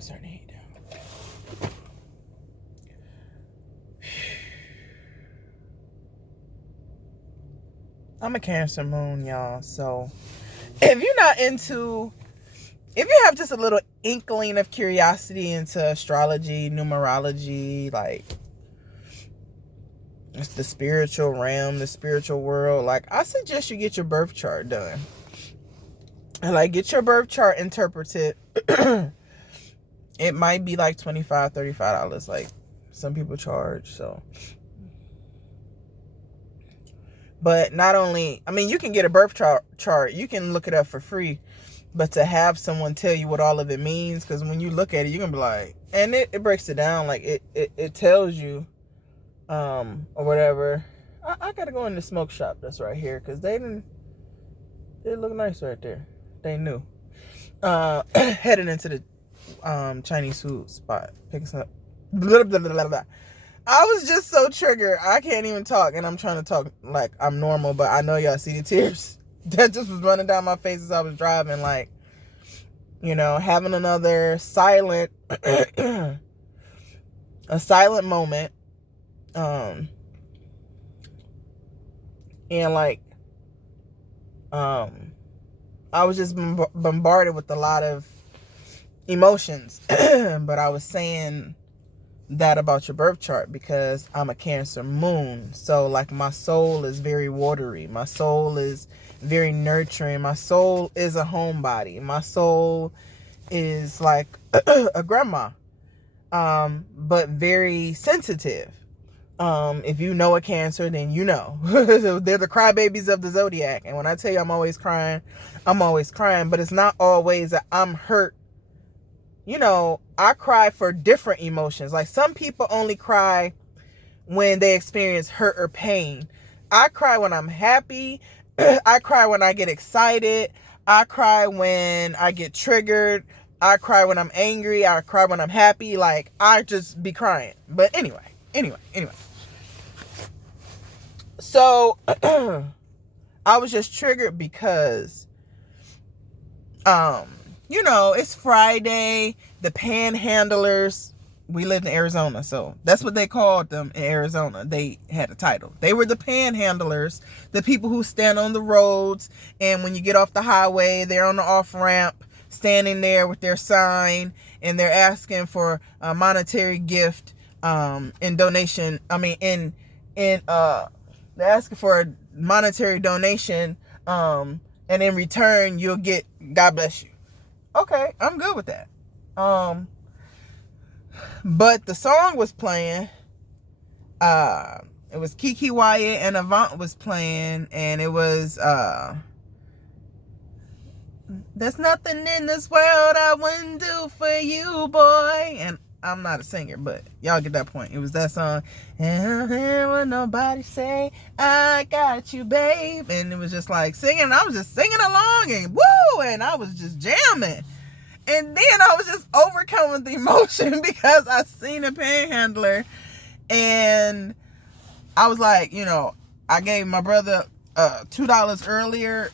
let's turn the heat down. I'm a Cancer moon, y'all. So if you have just a little inkling of curiosity into astrology, numerology, like it's the spiritual realm, the spiritual world, like I suggest you get your birth chart done. And like get your birth chart interpreted. It might be like $25, $35, like some people charge. So, but not only, I mean, you can get a birth chart, you can look it up for free, but to have someone tell you what all of it means, because when you look at it, you're gonna be like, and it breaks it down, like it tells you, or whatever. I gotta go in the smoke shop that's right here, because they look nice right there. They knew. Heading into the Chinese food spot, picking some blah, blah, blah, blah, blah. I was just so triggered. I can't even talk, and I'm trying to talk like I'm normal, but I know y'all see the tears that just was running down my face as I was driving, like, you know, having another silent a silent moment, and like I was just bombarded with a lot of emotions. But I was saying that about your birth chart because I'm a Cancer moon. So like my soul is very watery. My soul is very nurturing. My soul is a homebody. My soul is like a grandma, but very sensitive. If you know a Cancer, then you know. They're the crybabies of the zodiac. And when I tell you I'm always crying, I'm always crying. But it's not always that I'm hurt. You know, I cry for different emotions. Like some people only cry when they experience hurt or pain. I cry when I'm happy. I cry when I get excited. I cry when I get triggered. I cry when I'm angry. I cry when I'm happy. Like I just be crying. But anyway. So I was just triggered because you know, it's Friday. The panhandlers, we lived in Arizona, so that's what they called them in Arizona. They had a title. They were the panhandlers, the people who stand on the roads, and when you get off the highway, they're on the off-ramp, standing there with their sign, and they're asking for a monetary gift in donation. I mean, they're asking for a monetary donation, and in return, you'll get God bless you. Okay, I'm good with that. But the song was playing. It was Kiki Wyatt and Avant was playing, and it was there's nothing in this world I wouldn't do for you, boy. And I'm not a singer, but y'all get that point. It was that song. And when nobody say I got you, babe, and it was just like singing. I was just singing along and woo, and I was just jamming. And then I was just overcome with the emotion because I seen a panhandler, and I was like, you know, I gave my brother $2 earlier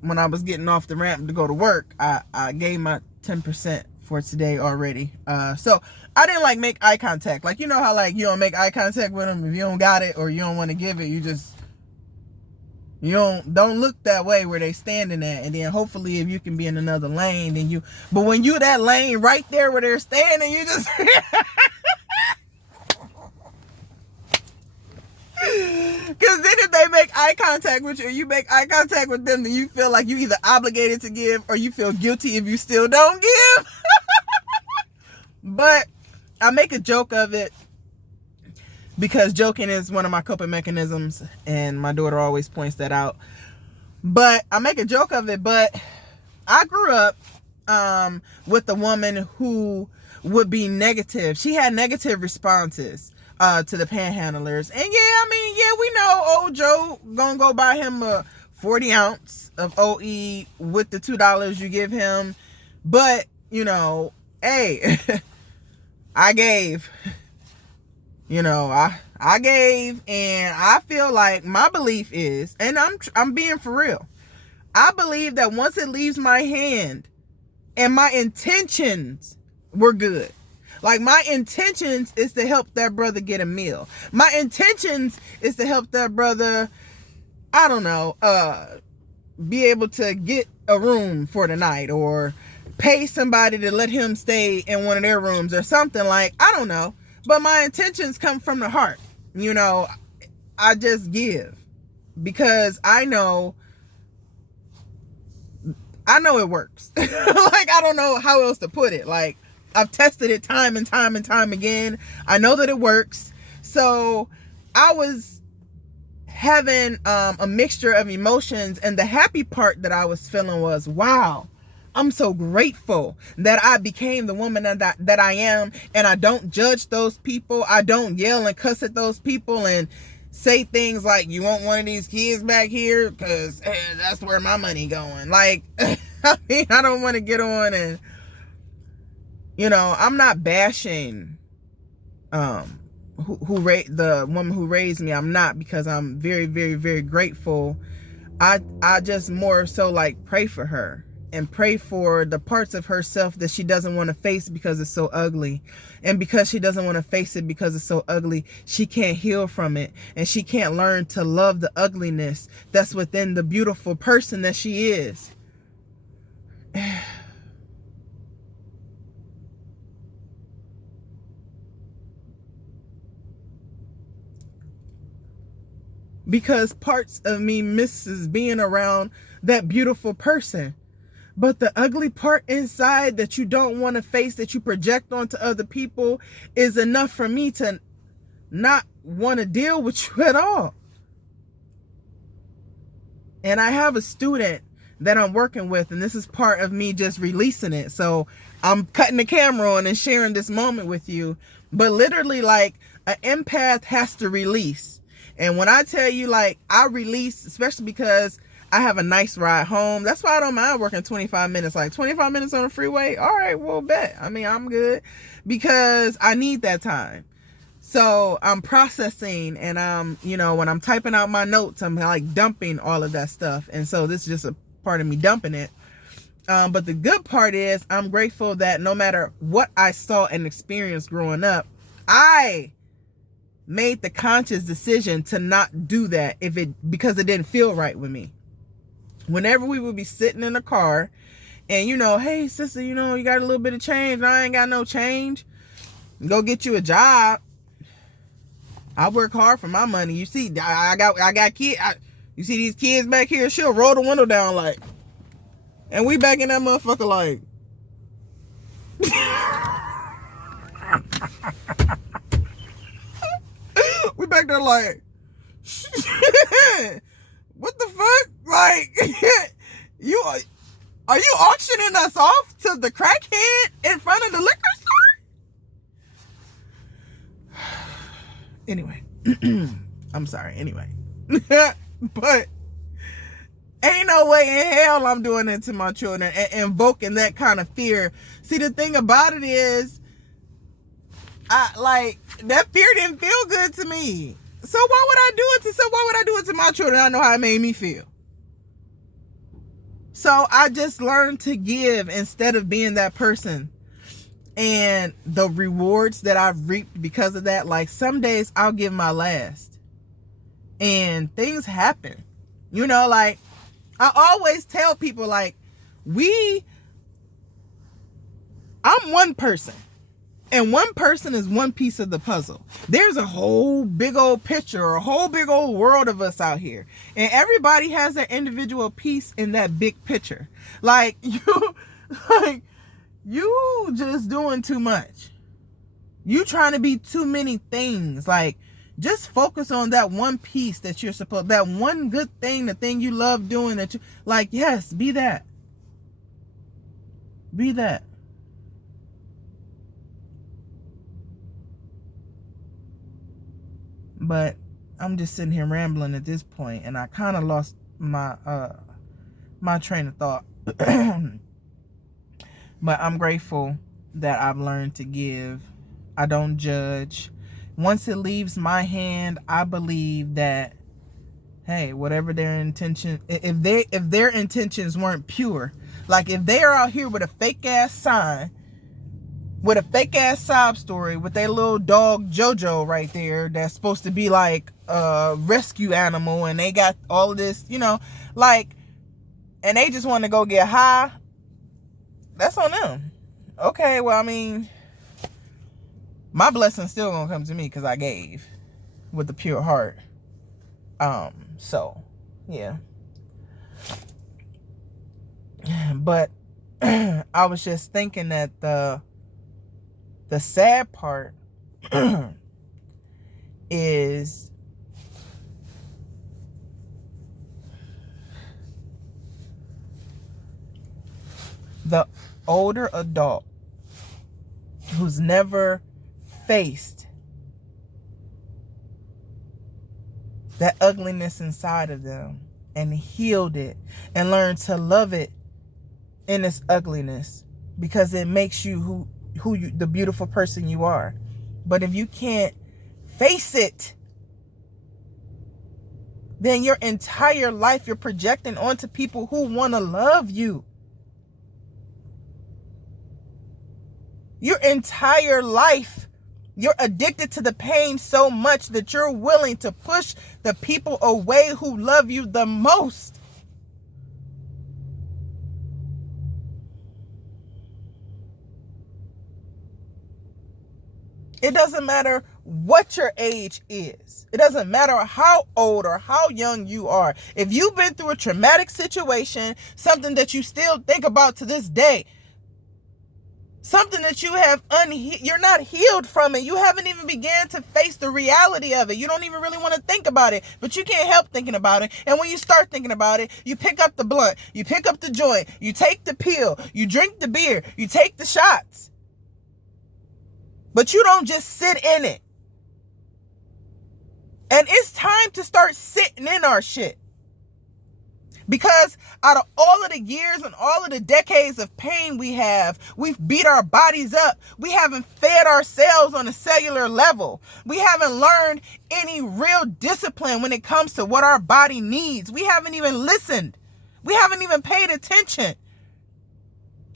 when I was getting off the ramp to go to work. I gave my 10% for today already. So I didn't like make eye contact. Like, you know how like you don't make eye contact with them if you don't got it or you don't want to give it. You don't look that way where they standing at, and then hopefully if you can be in another lane, then you. But when you that lane right there where they're standing, you just. Because then if they make eye contact with you, or you make eye contact with them, then you feel like you either obligated to give or you feel guilty if you still don't give. But I make a joke of it because joking is one of my coping mechanisms, and my daughter always points that out. But I make a joke of it, but I grew up with a woman who would be negative. She had negative responses to the panhandlers. And we know old Joe gonna go buy him a 40 ounce of OE with the $2 you give him. But, you know, hey, I gave. You know, I gave, and I feel like my belief is, and I'm being for real. I believe that once it leaves my hand and my intentions were good. Like, my intentions is to help that brother get a meal. My intentions is to help that brother, I don't know, be able to get a room for the night, or pay somebody to let him stay in one of their rooms or something. Like, I don't know. But my intentions come from the heart. You know, I just give because I know it works. Like, I don't know how else to put it. Like, I've tested it time and time and time again. I know that it works. So I was having a mixture of emotions, and the happy part that I was feeling was, wow, I'm so grateful that I became the woman that I am, and I don't judge those people. I don't yell and cuss at those people and say things like, you want one of these kids back here? Because that's where my money going. Like, I mean, I don't want to get on and, you know, I'm not bashing the woman who raised me. I'm not, because I'm very, very, very grateful. I just more so like pray for her and pray for the parts of herself that she doesn't want to face because it's so ugly. And because she doesn't want to face it because it's so ugly, she can't heal from it. And she can't learn to love the ugliness that's within the beautiful person that she is. Because parts of me misses being around that beautiful person. But the ugly part inside that you don't want to face, that you project onto other people, is enough for me to not want to deal with you at all. And I have a student that I'm working with, and this is part of me just releasing it. So I'm cutting the camera on and sharing this moment with you. But literally, like, an empath has to release. And when I tell you, like, I release, especially because I have a nice ride home. That's why I don't mind working 25 minutes. Like, 25 minutes on the freeway, all right, well, bet. I mean, I'm good, because I need that time. So I'm processing, and you know, when I'm typing out my notes, I'm like dumping all of that stuff. And so this is just a part of me dumping it. But the good part is, I'm grateful that no matter what I saw and experienced growing up, I made the conscious decision to not do that because it didn't feel right with me. Whenever we would be sitting in the car and, you know, hey, sister, you know, you got a little bit of change, and I ain't got no change, go get you a job. I work hard for my money. You see, I got kids. You see these kids back here? She'll roll the window down like, and we back in that motherfucker like, we back there like, what the fuck? Like, are you auctioning us off to the crackhead in front of the liquor store? Anyway, I'm sorry. Anyway, but ain't no way in hell I'm doing it to my children and invoking that kind of fear. See, the thing about it is, that fear didn't feel good to me. So why would I do it to my children? I know how it made me feel. So I just learned to give instead of being that person. And the rewards that I've reaped because of that, like, some days I'll give my last. And things happen. You know, like, I always tell people, like, I'm one person. And one person is one piece of the puzzle. There's a whole big old picture, a whole big old world of us out here. And everybody has their individual piece in that big picture. Like, you just doing too much. You trying to be too many things. Like, just focus on that one piece that you're supposed, that one good thing, the thing you love doing, that you, like, yes, be that. Be that. But I'm just sitting here rambling at this point, and I kind of lost my train of thought. But I'm grateful that I've learned to give. I don't judge. Once it leaves my hand, I believe that, hey, whatever their intention, if their intentions weren't pure, like if they are out here with a fake ass sign, with a fake ass sob story, with their little dog Jojo right there, that's supposed to be like a rescue animal, and they got all of this, like, and they just want to go get high, that's on them. Okay, well, I mean, my blessing's still gonna come to me because I gave with a pure heart. So, yeah. But I was just thinking that the sad part is the older adult who's never faced that ugliness inside of them and healed it and learned to love it in its ugliness, because it makes you who you, the beautiful person you are. But if you can't face it, then your entire life you're projecting onto people who want to love you. Your entire life, you're addicted to the pain so much that you're willing to push the people away who love you the most. It doesn't matter what your age is. It doesn't matter how old or how young you are. If you've been through a traumatic situation, something that you still think about to this day, something that you have you're not healed from it. You haven't even began to face the reality of it. You don't even really want to think about it, but you can't help thinking about it. And when you start thinking about it, you pick up the blunt, you pick up the joint, you take the pill, you drink the beer, you take the shots. But you don't just sit in it. And it's time to start sitting in our shit. Because out of all of the years and all of the decades of pain we've beat our bodies up. We haven't fed ourselves on a cellular level. We haven't learned any real discipline when it comes to what our body needs. We haven't even listened. We haven't even paid attention.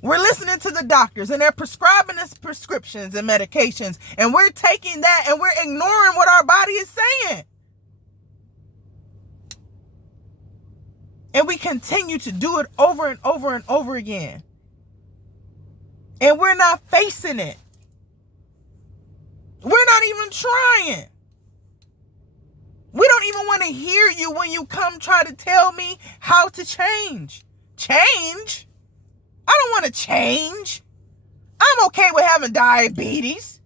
We're listening to the doctors and they're prescribing us prescriptions and medications, and we're taking that and we're ignoring what our body is saying. And we continue to do it over and over and over again. And we're not facing it. We're not even trying. We don't even want to hear you when you come try to tell me how to change. Change? I don't want to change. I'm okay with having diabetes.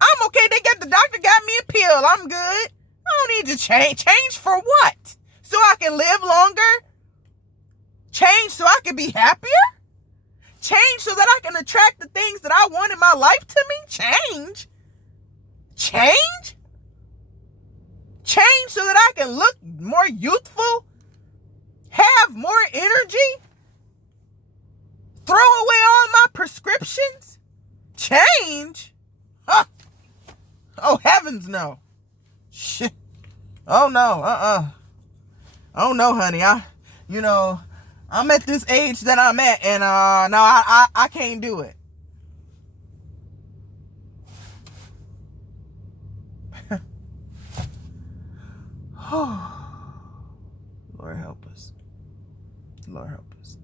I'm okay. The doctor got me a pill. I'm good. I don't need to change. Change for what? So I can live longer? Change so I can be happier? Change so that I can attract the things that I want in my life to me? Change? Change? Change so that I can look more youthful? Have more energy? Throw away all my prescriptions? Change? Huh? Oh, heavens no. Shit. Oh no, Oh no, honey. I'm at this age that I'm at, and no, I can't do it. Lord help us. Lord help us.